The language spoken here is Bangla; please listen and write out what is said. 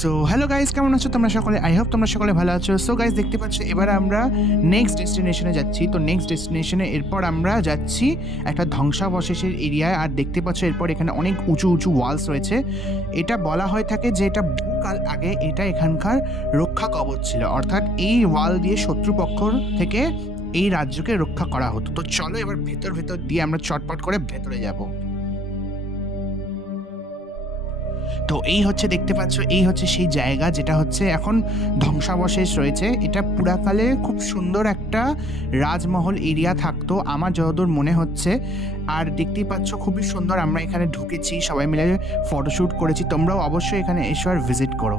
সো হ্যালো গাইস, কেমন আছো তোমরা সকলে? আই হোপ তোমরা সকলে ভালো আছো। সো গাইস, দেখতে পাচ্ছ এবার আমরা নেক্সট ডেস্টিনেশনে যাচ্ছি। তো নেক্সট ডেস্টিনেশনে এরপর আমরা যাচ্ছি একটা ধ্বংসাবশেষের এরিয়ায়। আর দেখতে পাচ্ছ এরপর এখানে অনেক উঁচু উঁচু ওয়ালস রয়েছে। এটা বলা হয়ে থাকে যে এটা বহুকাল আগে এটা এখানকার রক্ষা কবচ ছিল, অর্থাৎ এই ওয়াল দিয়ে শত্রুপক্ষ থেকে এই রাজ্যকে রক্ষা করা হতো। তো চলো এবার ভেতর ভেতর দিয়ে আমরা চটপট করে ভেতরে যাব। তো এই হচ্ছে, দেখতে পাচ্ছ এই হচ্ছে সেই জায়গা যেটা হচ্ছে এখন ধ্বংসাবশেষ রয়েছে। এটা পুরাকালে খুব সুন্দর একটা রাজমহল এরিয়া থাকতো আমার যতদূর মনে হচ্ছে। আর দেখতেই পাচ্ছ খুবই সুন্দর, আমরা এখানে ঢুকেছি, সবাই মিলে ফটোশ্যুট করেছি। তোমরাও অবশ্যই এখানে এসো আর ভিজিট করো।